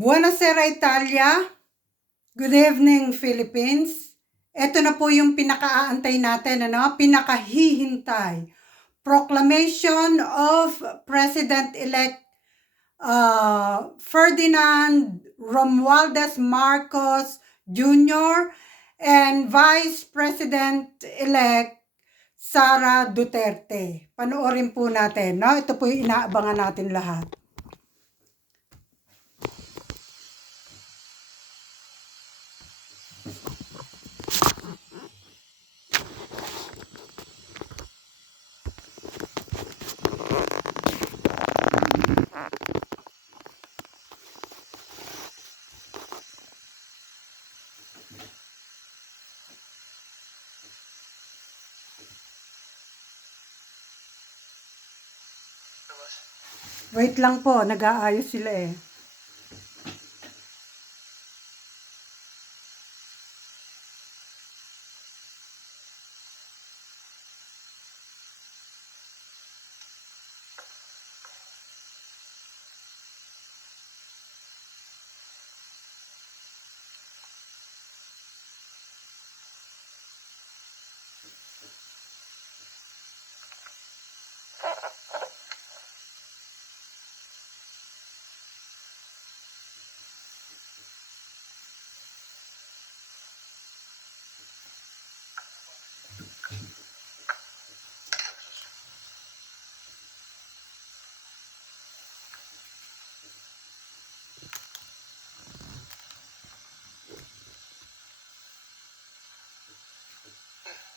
Buonasera Italia, good evening Philippines. Ito na po yung pinaka-aantay natin, pinakahihintay. Proclamation of President-elect Ferdinand Romualdez Marcos Jr. and Vice President-elect Sara Duterte. Panoorin po natin, no? Ito po yung inaabangan natin lahat. Wait lang po, nag-aayos sila eh.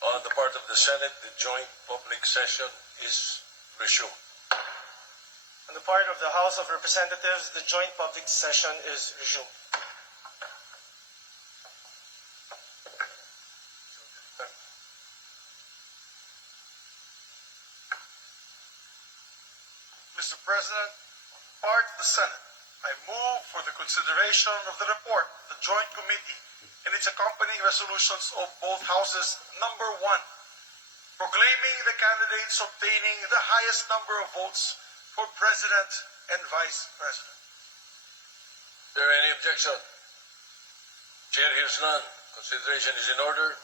On the part of the Senate, the joint public session is resumed. On the part of the House of Representatives, the joint public session is resumed. Mr. President, part of the Senate, I move for the consideration of the report of the Joint Committee and its accompanying resolutions of both houses. Number 1, proclaiming the candidates obtaining the highest number of votes for President and Vice President. Is there any objection? Chair hears none. Consideration is in order.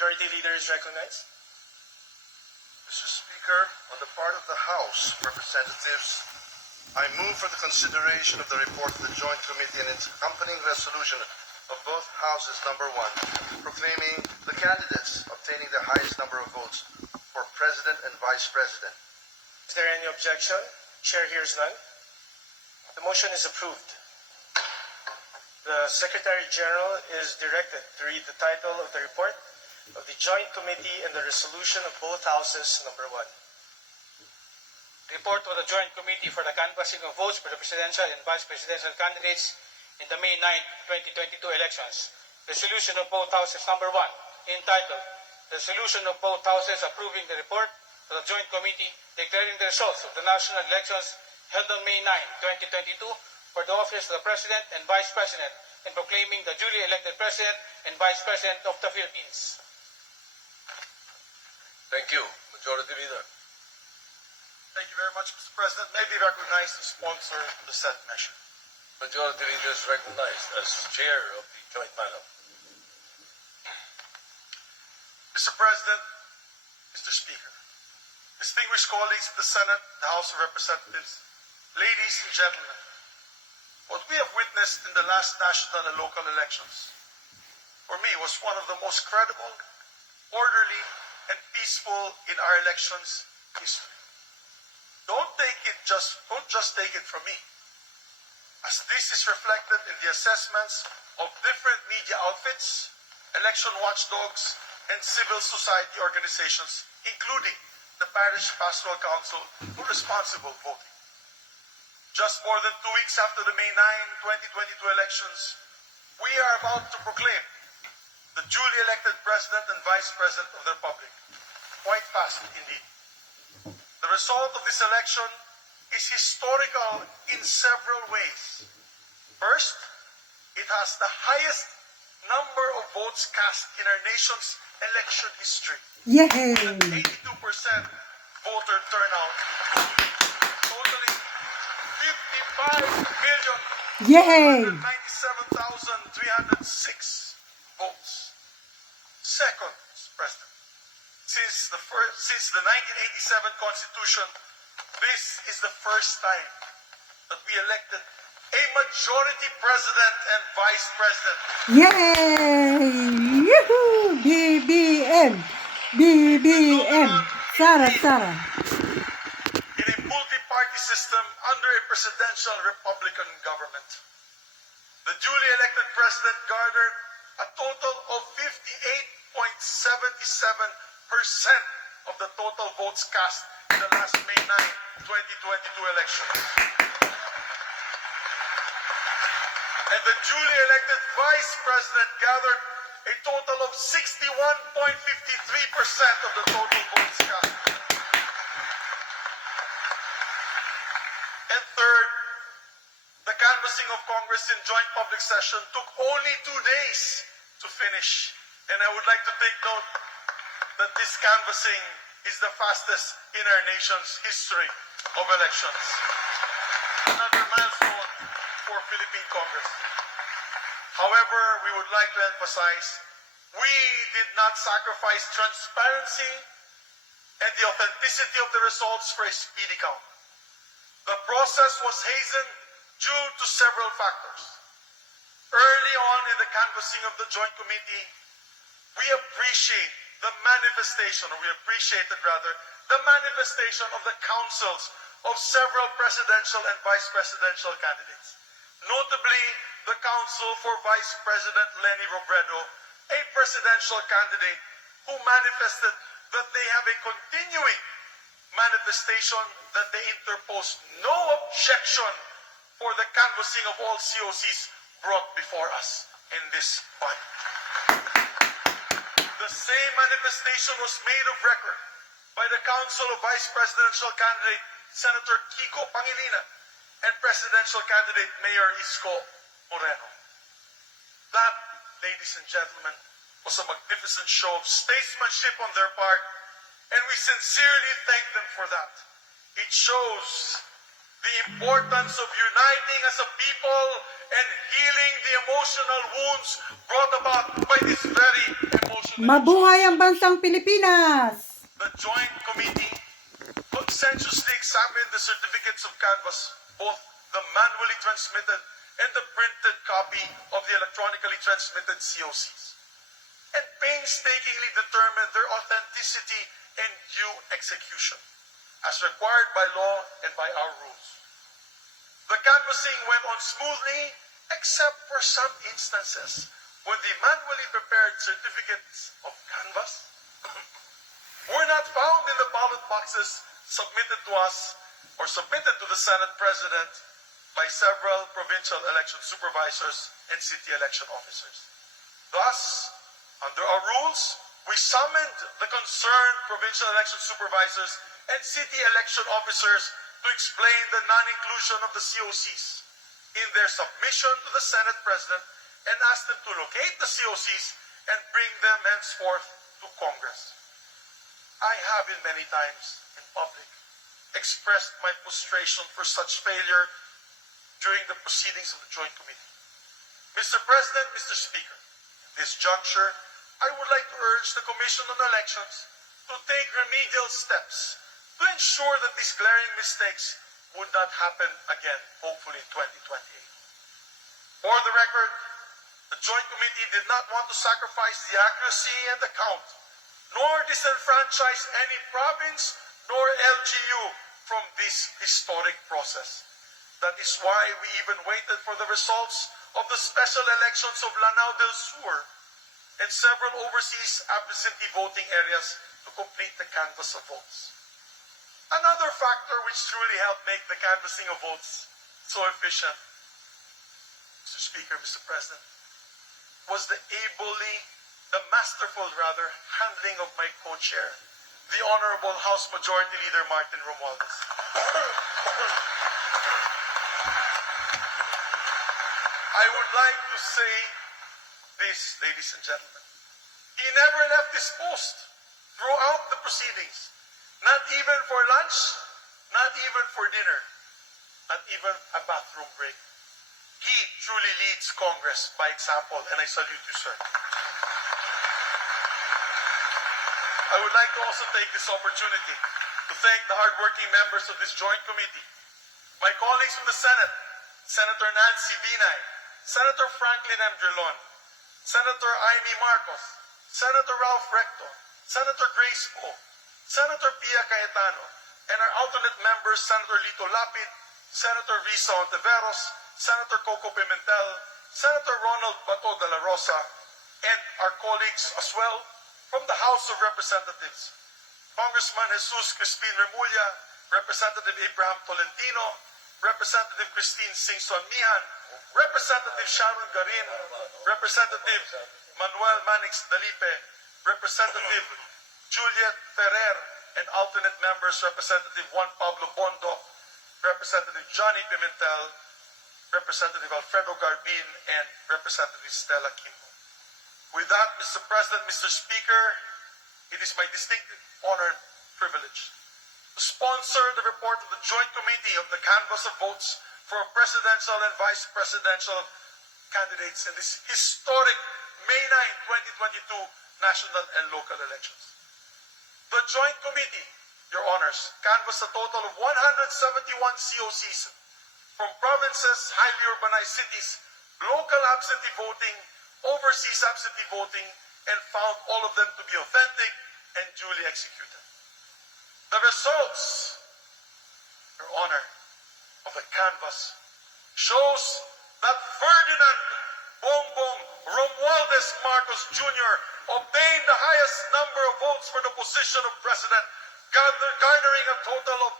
Majority Leader is recognized. Mr. Speaker, on the part of the House of Representatives, I move for the consideration of the report of the Joint Committee and its accompanying resolution of both houses. Number 1, proclaiming the candidates obtaining the highest number of votes for President and Vice President. Is there any objection? Chair hears none. The motion is approved. The Secretary General is directed to read the title of the report of the Joint Committee and the resolution of both houses. Number 1. Report of the Joint Committee for the canvassing of votes for the presidential and vice presidential candidates in the May 9, 2022 elections. Resolution of both houses number 1, entitled Resolution of both houses approving the report of the Joint Committee declaring the results of the national elections held on May 9, 2022 for the office of the President and Vice President and proclaiming the duly elected President and Vice President of the Philippines. Thank you. Majority Leader. Thank you very much, Mr. President. May be recognized to sponsor the said measure. Majority Leader is recognized as Chair of the joint panel. Mr. President, Mr. Speaker, distinguished colleagues of the Senate, the House of Representatives, ladies and gentlemen, what we have witnessed in the last national and local elections, for me, was one of the most credible, orderly, and peaceful in our elections history. Don't just take it from me, as this is reflected in the assessments of different media outfits, election watchdogs, and civil society organizations, including the Parish Pastoral Council for Responsible Voting. Just more than 2 weeks after the May 9, 2022 elections, we are about to proclaim the duly elected President and Vice President of the Republic. Quite fast indeed. The result of this election is historical in several ways. First, it has the highest number of votes cast in our nation's election history. Yay! With an 82% voter turnout, totaling 50 Yay! 5,197,306 votes. Second, Mr. President, since the 1987 Constitution, this is the first time that we elected a majority president and vice president. Yay! Yoo-hoo! BBM! BBM! Sara, Sara. In a multi-party system under a presidential Republican government. The duly elected president garnered a total of 58.77% of the total votes cast in the last May 9, 2022 election. And the duly elected vice president gathered a total of 61.53% of the total votes cast. And third, the canvassing of Congress in joint public session took only 2 days to finish. And I would like to take note that this canvassing is the fastest in our nation's history of elections. Another milestone for Philippine Congress. However, we would like to emphasize, we did not sacrifice transparency and the authenticity of the results for a speedy count. The process was hastened due to several factors. Early on in the canvassing of the Joint Committee, we appreciated the manifestation of the counsels of several presidential and vice presidential candidates. Notably, the counsel for Vice President Leni Robredo, a presidential candidate who manifested that they have a continuing manifestation that they interpose no objection for the canvassing of all COCs brought before us in this body. The same manifestation was made of record by the Council of Vice Presidential Candidate Senator Kiko Pangilinan and Presidential Candidate Mayor Isko Moreno. That, ladies and gentlemen, was a magnificent show of statesmanship on their part, and we sincerely thank them for that. It shows the importance of uniting as a people and healing the emotional wounds brought about by this very emotional. Mabuhay ang bansang Pilipinas! The Joint Committee conscientiously examined the certificates of canvass, both the manually transmitted and the printed copy of the electronically transmitted COCs, and painstakingly determined their authenticity and due execution, as required by law and by our rules. The canvassing went on smoothly, except for some instances when the manually prepared certificates of canvass were not found in the ballot boxes submitted to us or submitted to the Senate President by several provincial election supervisors and city election officers. Thus, under our rules, we summoned the concerned provincial election supervisors and city election officers to explain the non-inclusion of the COCs in their submission to the Senate President and asked them to locate the COCs and bring them henceforth to Congress. I have in many times in public expressed my frustration for such failure during the proceedings of the Joint Committee. Mr. President, Mr. Speaker, at this juncture, I would like to urge the Commission on Elections to take remedial steps to ensure that these glaring mistakes would not happen again, hopefully in 2028. For the record, the Joint Committee did not want to sacrifice the accuracy and the count, nor disenfranchise any province nor LGU from this historic process. That is why we even waited for the results of the special elections of Lanao del Sur and several overseas absentee voting areas to complete the canvass of votes. Another factor which truly helped make the canvassing of votes so efficient, Mr. Speaker, Mr. President, was the masterful handling of my co-chair, the Honorable House Majority Leader Martin Romualdez. I would like to say this, ladies and gentlemen. He never left his post throughout the proceedings, not even for lunch, not even for dinner. and even a bathroom break. He truly leads Congress by example, and I salute you, sir. I would like to also take this opportunity to thank the hardworking members of this joint committee, my colleagues from the Senate, Senator Nancy Binay, Senator Franklin M. Drilon, Senator Amy Marcos, Senator Ralph Recto, Senator Grace Poe, Senator Pia Cayetano, and our alternate members, Senator Lito Lapid, Senator Risa Ontiveros, Senator Coco Pimentel, Senator Ronald Bato de la Rosa, and our colleagues as well from the House of Representatives, Congressman Jesus Crispin Remulla, Representative Abraham Tolentino, Representative Christine Singson Mihan, Representative Sharon Garin, Representative Manuel Manix Dalipe, Representative Juliet Ferrer, and alternate members Representative Juan Pablo Bondo, Representative Johnny Pimentel, Representative Alfredo Garbin, and Representative Stella Kimbo. With that, Mr. President, Mr. Speaker, it is my distinctive honor and privilege to sponsor the report of the Joint Committee of the Canvass of Votes for presidential and vice presidential candidates in this historic May 9, 2022 national and local elections. The Joint Committee, Your Honors, canvassed a total of 171 COCs from provinces, highly urbanized cities, local absentee voting, overseas absentee voting, and found all of them to be authentic and duly executed. The results, Your Honor, of the canvass shows that Ferdinand Bongbong Romualdez Marcos Jr. obtained the highest number of votes for the position of president, garnering a total of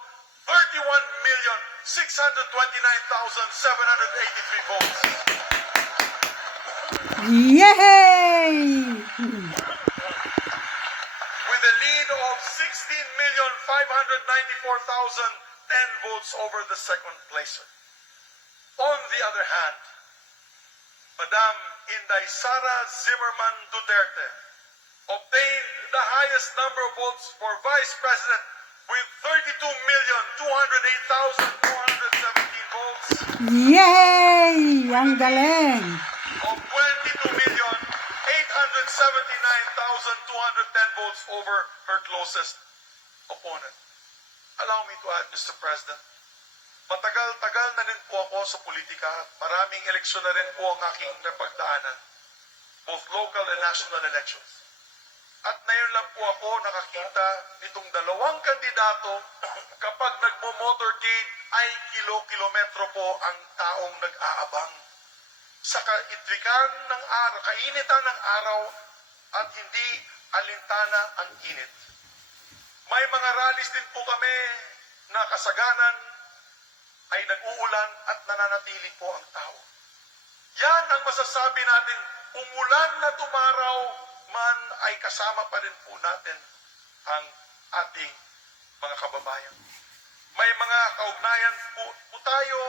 31,629,783 votes. Yay! With a lead of 16,594,010 votes over the second placer. On the other hand, Madam Inday Sara Zimmerman Duterte obtained the highest number of votes for vice president with 32,208,417 votes Yay! Ang galing! of 22,879,210 votes over her closest opponent. Allow me to add, Mr. President, matagal-tagal na rin po ako sa politika. Maraming eleksyon na rin po ang aking napagdaanan, both local and national elections. At ngayon lang po ako nakakita nitong dalawang kandidato kapag nagmo-motorcade ay kilo-kilometro po ang taong nag-aabang. Sa kainitan ng araw at hindi alintana ang init. May mga rallies din po kami na kasaganan ay nag-uulan at nananatili po ang tao. Yan ang masasabi natin, umulan na tumaraw man ay kasama pa rin po natin ang ating mga kababayan. May mga kaugnayan po tayo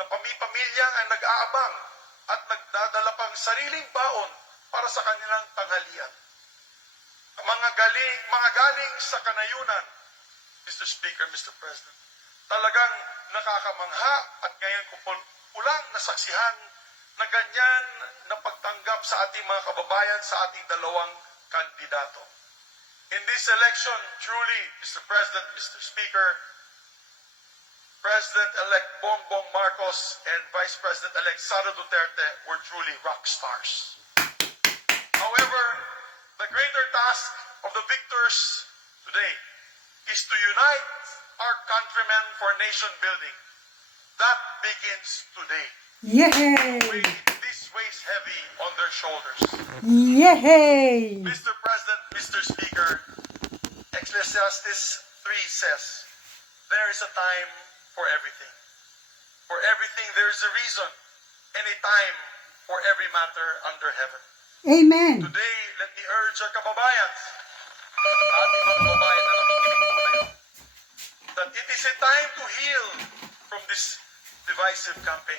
na pamilya ang nag-aabang at nagdadala pang sariling baon para sa kanilang tanghalian. Mga galing sa kanayunan, Mr. Speaker, Mr. President, talagang nakakamangha at ngayon ko pulang nasaksihan na ganyan na pagtanggap sa ating mga kababayan sa ating dalawang kandidato. In this election, truly, Mr. President, Mr. Speaker, President-elect Bongbong Marcos and Vice President-elect Sara Duterte were truly rock stars. However, the greater task of the victors today is to unite our countrymen for nation building. That begins today. Yay! This weighs heavy on their shoulders. Yay! Mr. President, Mr. Speaker, Ecclesiastes 3 says, there is a time for everything. For everything there is a reason and a time for every matter under heaven. Amen! Today, let me urge our kababayan, ating mga kababayan na nakikinig po ngayon, that it is a time to heal from this divisive campaign.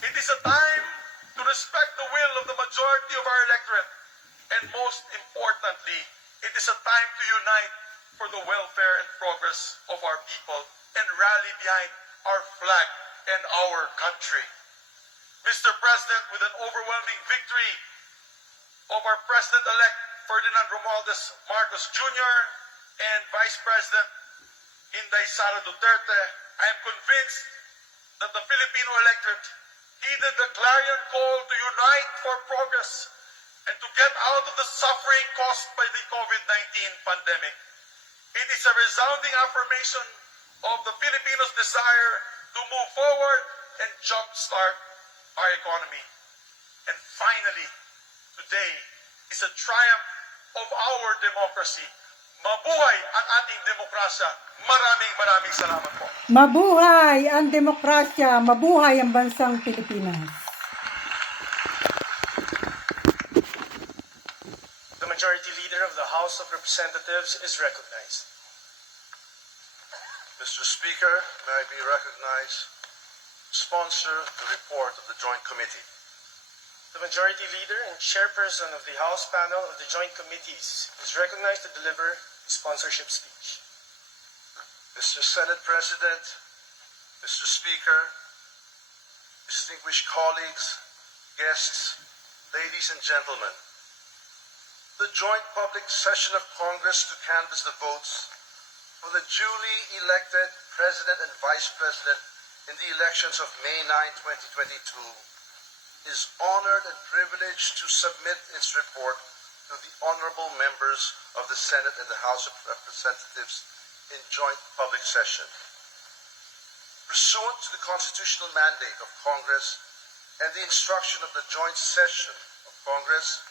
It is a time to respect the will of the majority of our electorate. And most importantly, it is a time to unite for the welfare and progress of our people and rally behind our flag and our country. Mr. President, with an overwhelming victory of our President-elect Ferdinand Romualdez Marcos Jr. and Vice President Inday Sara Duterte, I am convinced that the Filipino electorate heeded the clarion call to unite for progress and to get out of the suffering caused by the COVID-19 pandemic. It is a resounding affirmation of the Filipinos' desire to move forward and jumpstart our economy. And finally, today is a triumph of our democracy. Mabuhay ang ating demokrasya. Maraming salamat po. Mabuhay ang demokrasya, mabuhay ang bansang Pilipinas. The Majority Leader of the House of Representatives is recognized. Mr. Speaker, may I be recognized to sponsor the report of the Joint Committee. The Majority Leader and Chairperson of the House Panel of the Joint Committees is recognized to deliver the sponsorship speech. Mr. Senate President, Mr. Speaker, distinguished colleagues, guests, ladies and gentlemen, the joint public session of Congress to canvass the votes for the duly elected President and Vice President in the elections of May 9, 2022, is honored and privileged to submit its report to the honorable members of the Senate and the House of Representatives in joint public session. Pursuant to the constitutional mandate of Congress and the instruction of the joint session of Congress,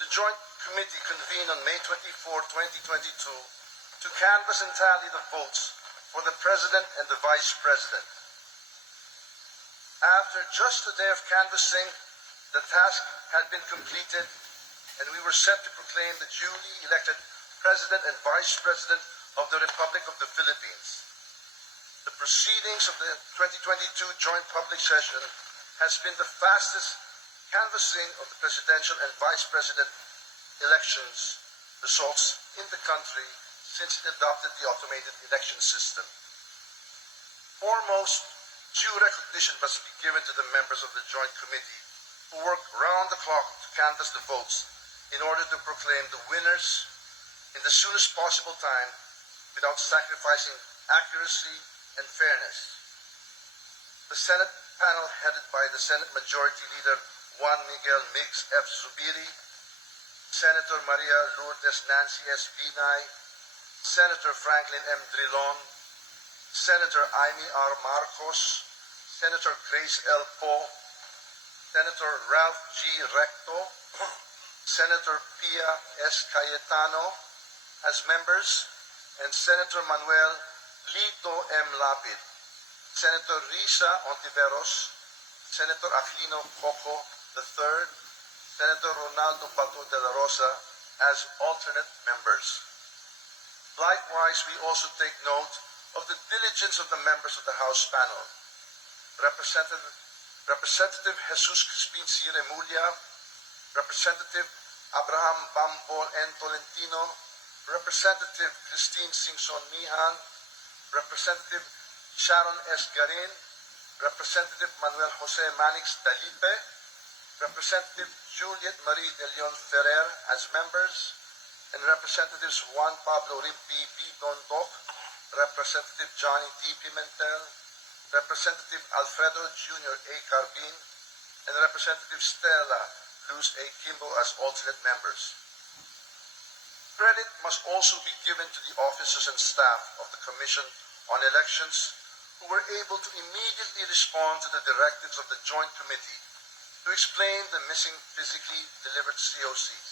the Joint Committee convened on May 24, 2022 to canvass and tally the votes for the President and the Vice President. After just a day of canvassing, the task had been completed and we were set to proclaim the duly elected President and Vice President of the Republic of the Philippines. The proceedings of the 2022 joint public session has been the fastest canvassing of the presidential and vice president elections results in the country since it adopted the automated election system. Foremost, due recognition must be given to the members of the Joint Committee who work round the clock to canvass the votes in order to proclaim the winners in the soonest possible time without sacrificing accuracy and fairness. The Senate panel headed by the Senate Majority Leader Juan Miguel Mix F. Zubiri, Senator Maria Lourdes Nancy S. Binay, Senator Franklin M. Drilon, Senator Amy R. Marcos, Senator Grace L. Poe, Senator Ralph G. Recto, Senator Pia S. Cayetano as members, and Senator Manuel Lito M. Lapid, Senator Risa Ontiveros, Senator Aquino Coco III, Senator Ronaldo Pato de la Rosa as alternate members. Likewise, we also take note of the diligence of the members of the House panel. Representative Jesus Crispin C. Remulla, Representative Abraham Bambol N. Tolentino, Representative Christine Singson Mihan, Representative Sharon S. Garin, Representative Manuel Jose Manix Dalipe, Representative Juliet Marie de Leon Ferrer as members, and Representatives Juan Pablo Rimpi B. Dondoc, Representative Johnny T. Pimentel, Representative Alfredo Jr. A. Carbin, and Representative Stella Luz A. Kimbo as alternate members. Credit must also be given to the officers and staff of the Commission on Elections who were able to immediately respond to the directives of the Joint Committee to explain the missing physically delivered COCs.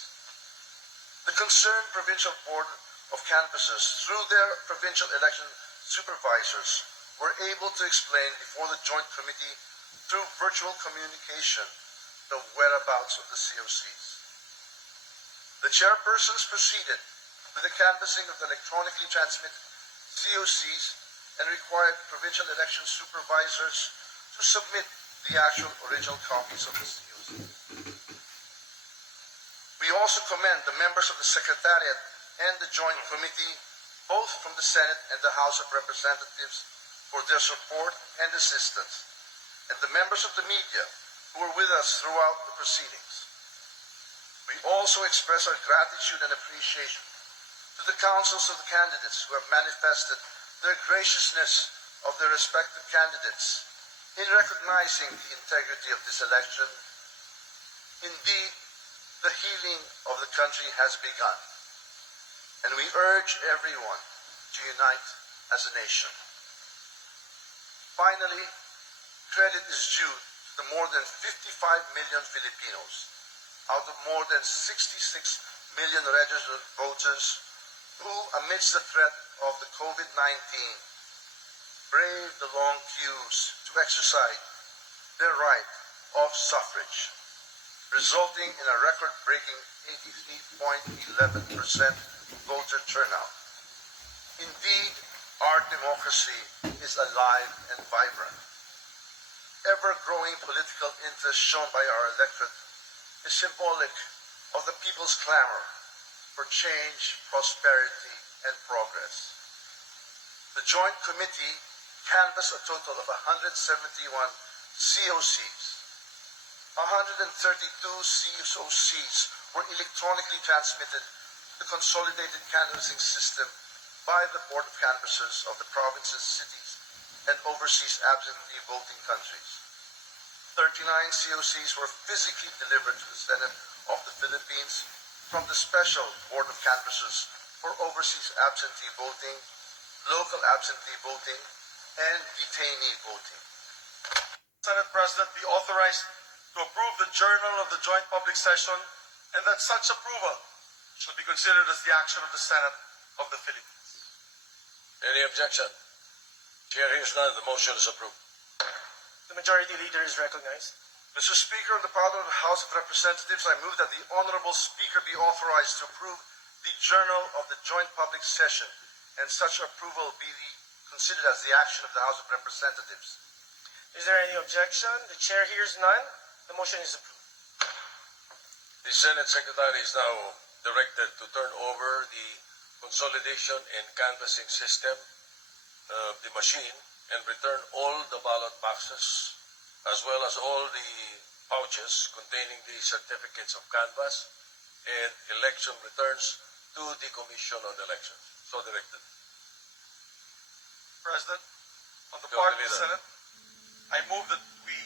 The concerned Provincial Board of Canvassers, through their provincial election supervisors, were able to explain before the Joint Committee through virtual communication the whereabouts of the COCs. The chairpersons proceeded with the canvassing of the electronically transmitted COCs and required provincial election supervisors to submit the actual original copies of the COC. We also commend the members of the Secretariat and the Joint Committee, both from the Senate and the House of Representatives, for their support and assistance and the members of the media who were with us throughout the proceedings. We also express our gratitude and appreciation to the counsels of the candidates who have manifested their graciousness of their respective candidates in recognizing the integrity of this election. Indeed, the healing of the country has begun, and we urge everyone to unite as a nation. Finally, credit is due to the more than 55 million Filipinos out of more than 66 million registered voters who, amidst the threat of the COVID-19, braved the long queues to exercise their right of suffrage, resulting in a record-breaking 83.11% voter turnout. Indeed, our democracy is alive and vibrant. Ever-growing political interest shown by our electorate is symbolic of the people's clamor for change, prosperity, and progress. The Joint Committee canvassed a total of 171 COCs. 132 COCs were electronically transmitted to the consolidated canvassing system by the Board of Canvassers of the provinces, cities, and overseas absentee voting countries. 39 COCs were physically delivered to the Senate of the Philippines from the Special Board of Canvassers for overseas absentee voting, local absentee voting, and detainee voting. Senate President be authorized to approve the Journal of the Joint Public Session, and that such approval shall be considered as the action of the Senate of the Philippines. Any objection? Chair hears none. The motion is approved. The Majority Leader is recognized. Mr. Speaker, on the part of the House of Representatives, I move that the Honorable Speaker be authorized to approve the Journal of the Joint Public Session, and such approval be considered as the action of the House of Representatives. Is there any objection? The Chair hears none. The motion is approved. The Senate Secretary is now directed to turn over the consolidation and canvassing system of the machine and return all the ballot boxes as well as all the pouches containing the certificates of canvass and election returns to the Commission on Elections. So directed. President, on the Your part of the Leader. Senate, I move that we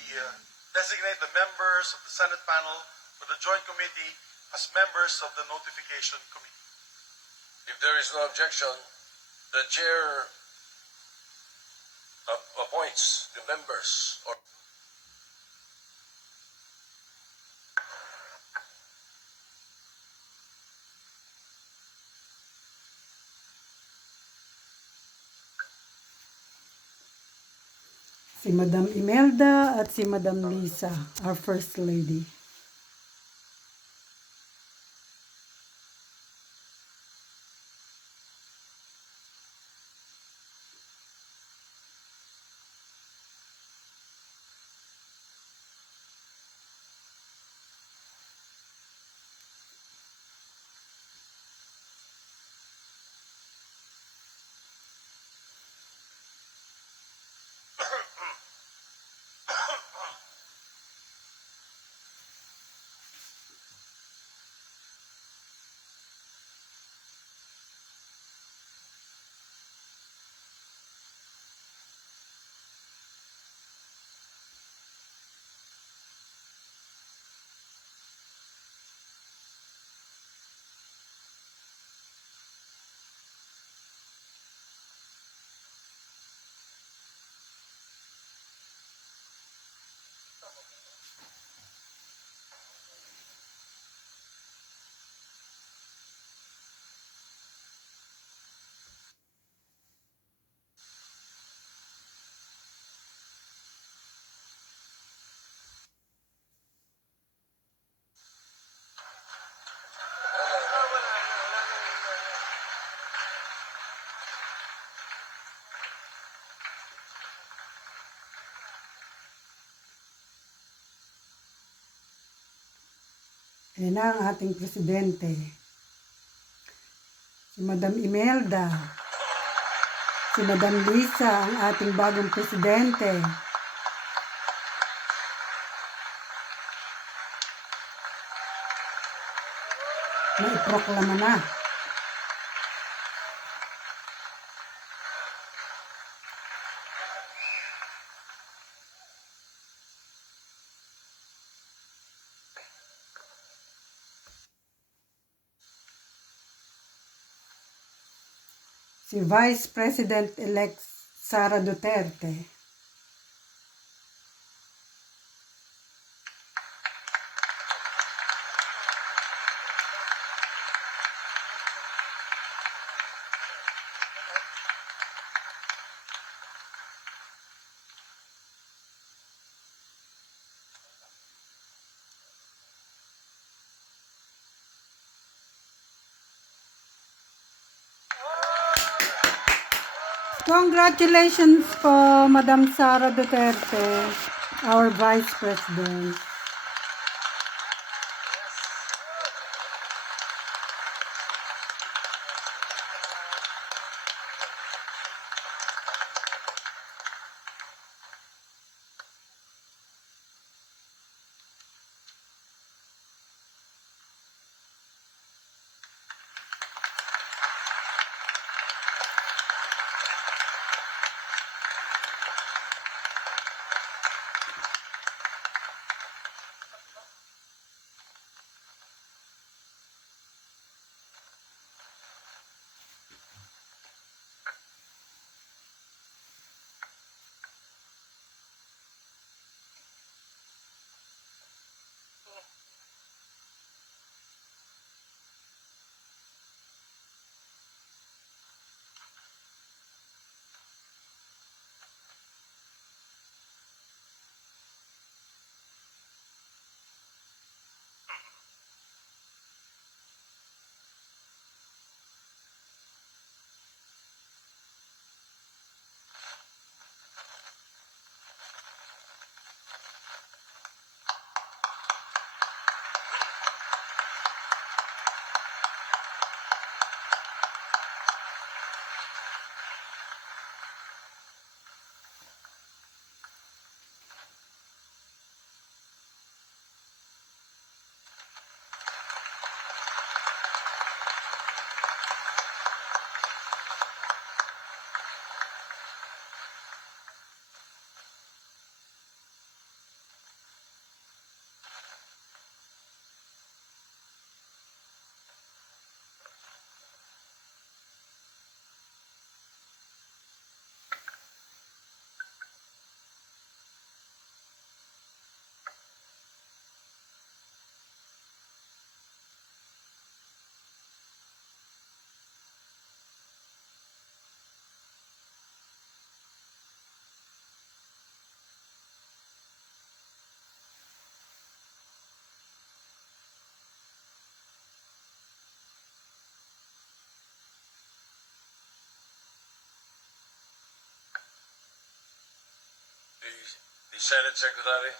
designate the members of the Senate panel for the Joint Committee as members of the Notification Committee. If there is no objection, the Chair appoints the members or Si Madam Imelda at si Madam Lisa, our First Lady. Yan na ang ating presidente. Si Madam Imelda. Si Madam Lisa, ang ating bagong presidente. na iproklama na. Si Vice President-elect Sara Duterte Congratulations po, Madam Sara Duterte, our Vice President. The Senate Secretary.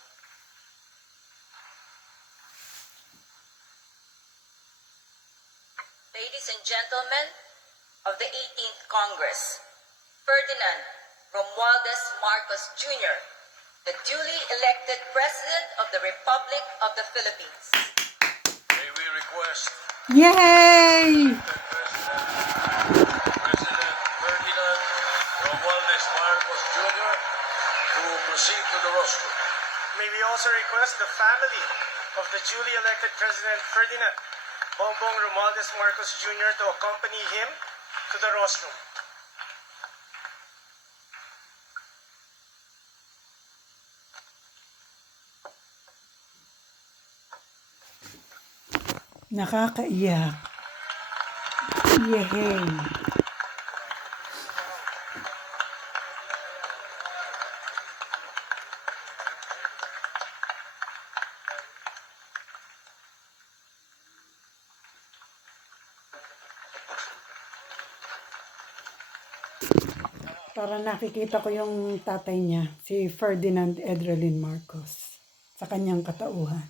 Ladies and gentlemen of the 18th Congress, Ferdinand Romualdez Marcos Jr., the duly elected President of the Republic of the Philippines. May we request Yay! President Ferdinand Romualdez Marcos Jr. to proceed to the rostrum. May we also request the family of the duly elected President Ferdinand Bongbong Romualdez Marcos Jr. to accompany him to the rostrum. Nakakaiyak. Yehey! Para nakikita ko yung tatay niya, si Ferdinand Edralin Marcos, sa kanyang katauhan.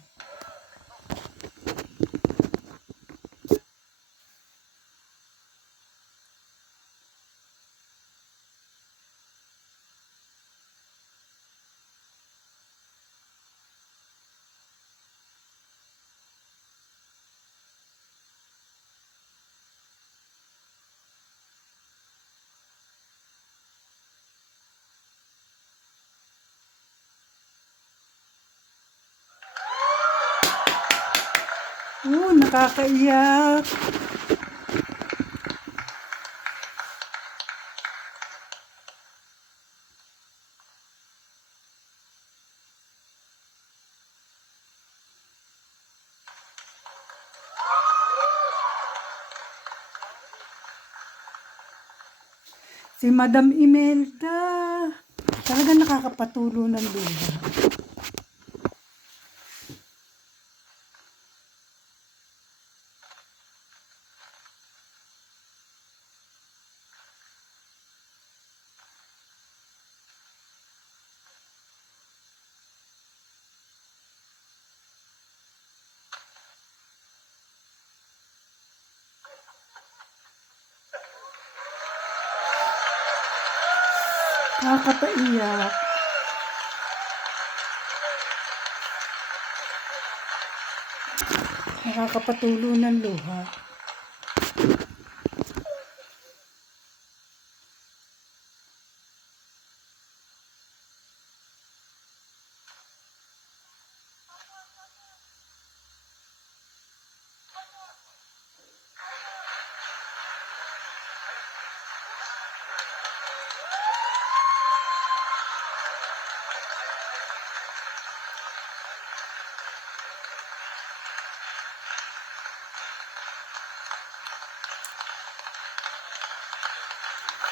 Nakakaiyak. Si Madam Imelda. Talaga nakakapatulo ng luha. Nakakapaiyak. Nakakapatulo ng luha.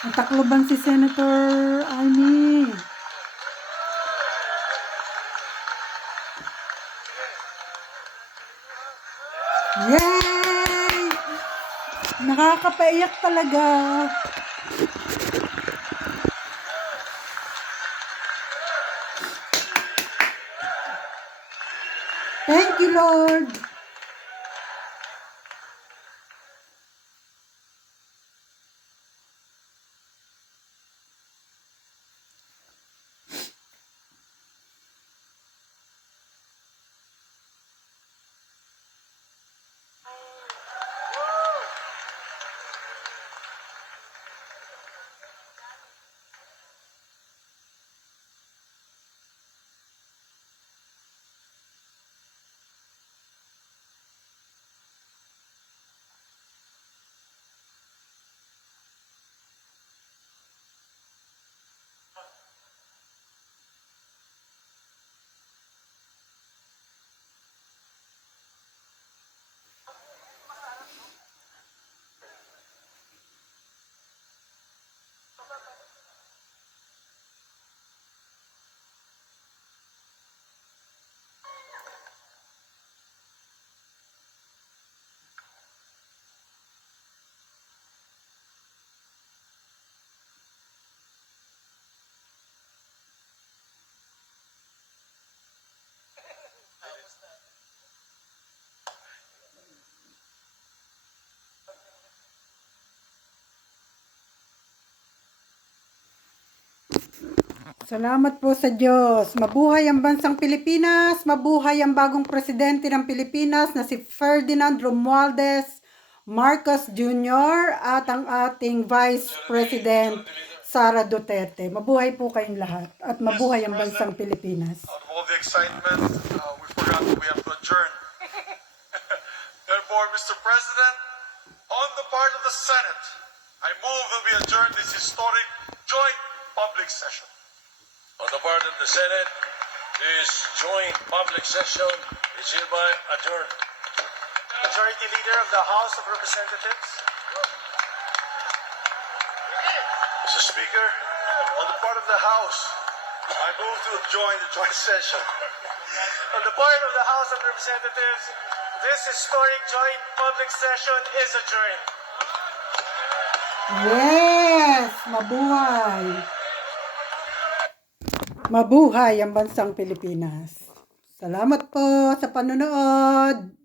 Natakloban si Senator Amy. Yay! Nakakapaiyak talaga. Thank you, Lord. Salamat po sa Diyos. Mabuhay ang bansang Pilipinas. Mabuhay ang bagong presidente ng Pilipinas na si Ferdinand Romualdez Marcos Jr. at ang ating Vice President Sara Duterte. Mabuhay po kayong lahat at mabuhay ang bansang Pilipinas. Out of all the excitement, we forgot that we have to adjourn. Therefore, Mr. President, on the part of the Senate, I move that we adjourn this historic joint public session. On the part of the Senate, this joint public session is hereby adjourned. Majority Leader of the House of Representatives. Mr. Speaker, on the part of the House, I move to join the joint session. On the part of the House of Representatives, this historic joint public session is adjourned. Yes! Mabuhay! Mabuhay ang bansang Pilipinas. Salamat po sa panonood.